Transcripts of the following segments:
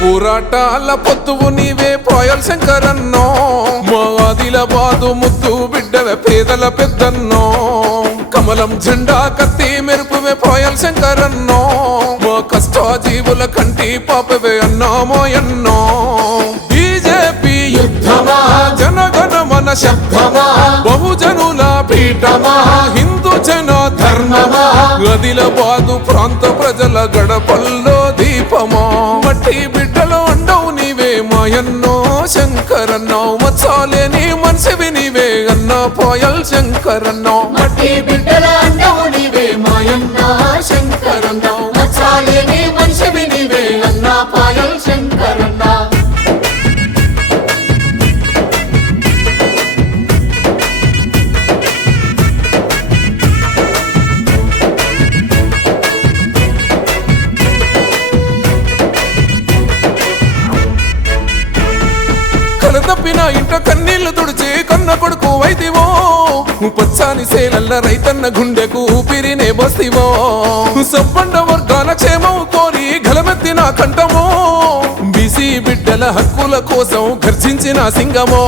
పోరాటాల పొత్తువు నీవే పోయల్ శంకరన్నో, మా ఆదిలాబాదు ముద్దు బిడ్డవే పేదల పెద్దన్నో. కమలం జెండా కత్తి మెరుపువే పోయల్ శంకరన్నో, మా కష్టాజీవుల కంటి పాపవే అన్నామోయన్నో. బీజేపీ యుద్ధమా జనగణమన శబ్దమా, బహుజనుల పీఠమా హిందూ జన ధర్మమా, ఆదిలాబాదు ప్రాంత ప్రజల గడపల్లో దీపమా. మట్టి బిడ్డలో అండవు నీవే మాయన్నో శంకరన్నో, మచ్చాలేని మనిషివి నీవే అన్న పోయల్ శంకరన్నో. మట్టి బిడ్డలో అండవు నీవే మాయన్నో శంకరన్నో, మచ్చాలేని మనిషివి నీవే అన్న పోయల్ శంకరన్నో. తప్పిన ఇంట కన్నీళ్లు తుడిచి కన్న కొడుకు వైదివో, పచ్చాని సేలల్ల రైతన్న గుండెకు ఊపిరినే బస్తివో. సబ్బండ వర్గాల క్షేమం కోరి గలమెత్తిన కంఠమో, బీసీ బిడ్డల హక్కుల కోసం గర్జించిన సింగమో.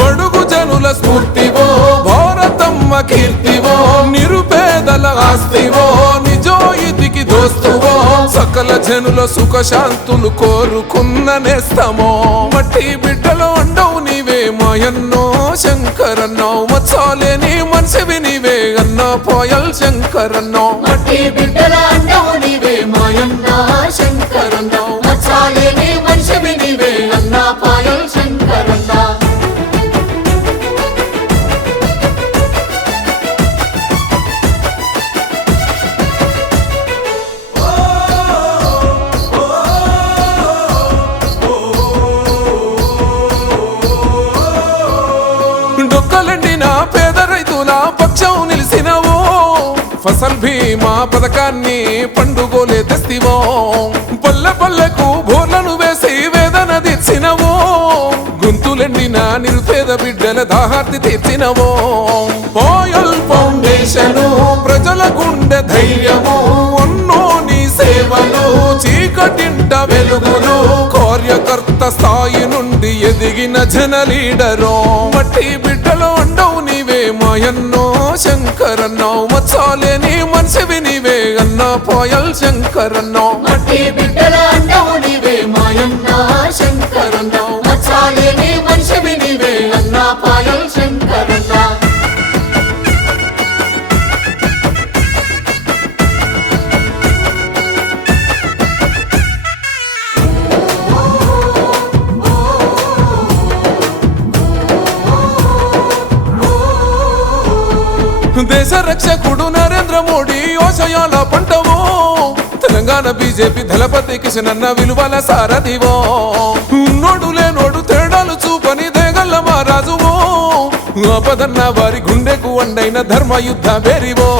బడుగు జనుల స్ఫూర్తివో, భారతమ్మ కీర్తివో, నిరుపేదల ఆస్తివో, నిజాయితీకి దోస్తువో, సకల జనుల సుఖ శాంతులు కోరుకున్న నేస్తమో. మట్టి బిడ్డలో అండవు నీవే మాయన్నో శంకరన్నో, మచ్చాలేని మనిషివి నీవే అన్న పోయల్ శంకరన్నో. మట్టి బిడ్డలో అండవు నీవే మాయన్నో శంకరన్నో, మచ్చాలేని మనిషివి నీవే అన్న పోయల్ శంకరన్నో. డొక్కలండిన పేద రైతుల పక్షం నిలిసినవో, ఫసల్ బీమా పథకాన్ని పండుగోలే తెస్తివో. పల్లె పల్లెకు బోర్లను వేసి వేదన తీర్చినవో, గొంతులెండిన నిరుపేద బిడ్డల దాహార్తి తీర్చినవో. పోయల్ ఫౌండేషను ప్రజల గుండె ధైర్యము, అన్నో నీ సేవలు చీకటింట వెలుగులు, కార్యకర్త స్థాయి నుండి ఎదిగిన జన లీడరో. మట్టి బిడ్డలో అండవు నీవే మాయన్నో శంకరన్నో, మచ్చాలేని మనిషివి నీవే అన్న పోయల్ శంకరన్నో. మట్టి బిడ్డలో అండవు నీవే మాయన్నో శంకరన్నో, మచ్చాలేని మనిషివి నీవే అన్న పోయల్ శంకరన్నో. దేశ రక్షకుడు నరేంద్ర మోడీ ఆశయాల పంటవో, తెలంగాణ బీజేపీ దళపతి కిషన్ అన్న విలువల సారథివో. ఉన్నోడు లేనోడు తేడాలు చూపని దేగల్ల మహారాజువో, ఆపదన్న వారి గుండెకు వండైన ధర్మయుద్ధ బెరివో.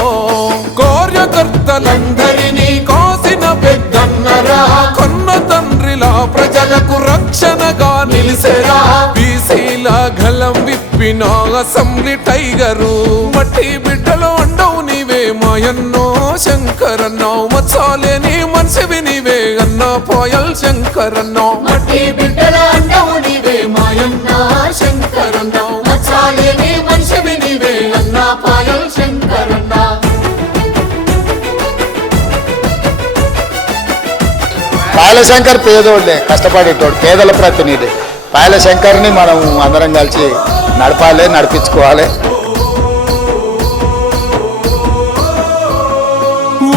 కార్యకర్తలందరినీ కాసిన పెద్దన్నరా, కన్న తండ్రిలా ప్రజలకు రక్షణగా నిలిసేరా, బీసీల గలం విప్పిన అసెంబ్లీ టైగరు. మట్టి బిడ్డలో అండవు నీవే మాయన్నో శంకరన్నో, మచ్చాలేని మనిషివి నీవే అన్న పోయల్ శంకరన్నో. మట్టి బిడ్డలో అండవు నీవే మాయన్నో శంకరన్నో, మచ్చాలేని మనిషివి నీవే అన్న పోయల్ శంకరన్నో. పాయల శంకర్ పేదోళ్ళే, కష్టపడేటోడు, పేదల ప్రతినిధి. పాయల శంకర్ని మనం అందరం కలిసి నడపాలి, నడిపించుకోవాలి.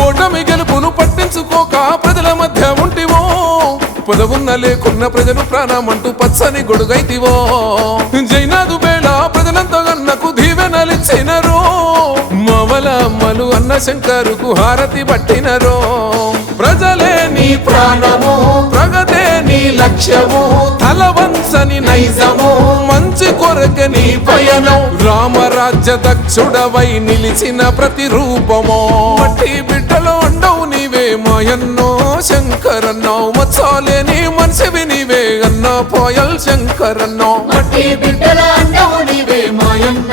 ఓటమి గెలుపును పట్టించుకోక ప్రజల మధ్య ఉంటివో, పదవున్న లేకున్న ప్రజలు ప్రాణమంటూ పచ్చని గొడుగైతివో. జైనాదు వేళ ప్రజలంతా అన్నకు దీవెనలిచ్చినరో, మవల అమ్మలు అన్న శంకరుకు హారతి పట్టినరో. ప్రజలే నీ ప్రాణము, ప్రగతే నీ లక్ష్యము, తలవంచని నైజము, మంచి కొరకే నీ పయనం, రామరాజ్య దక్షుడవై నిలిచిన ప్రతి రూపమో. మట్టి బిడ్డలో అండవు నీవే మాయన్నో శంకరన్నావు మచ్చాలేని మనిషివి నీవే అన్న పాయల్ శంకరన్నావు మట్టి బిడ్డల అండవు నీవే మాయన్న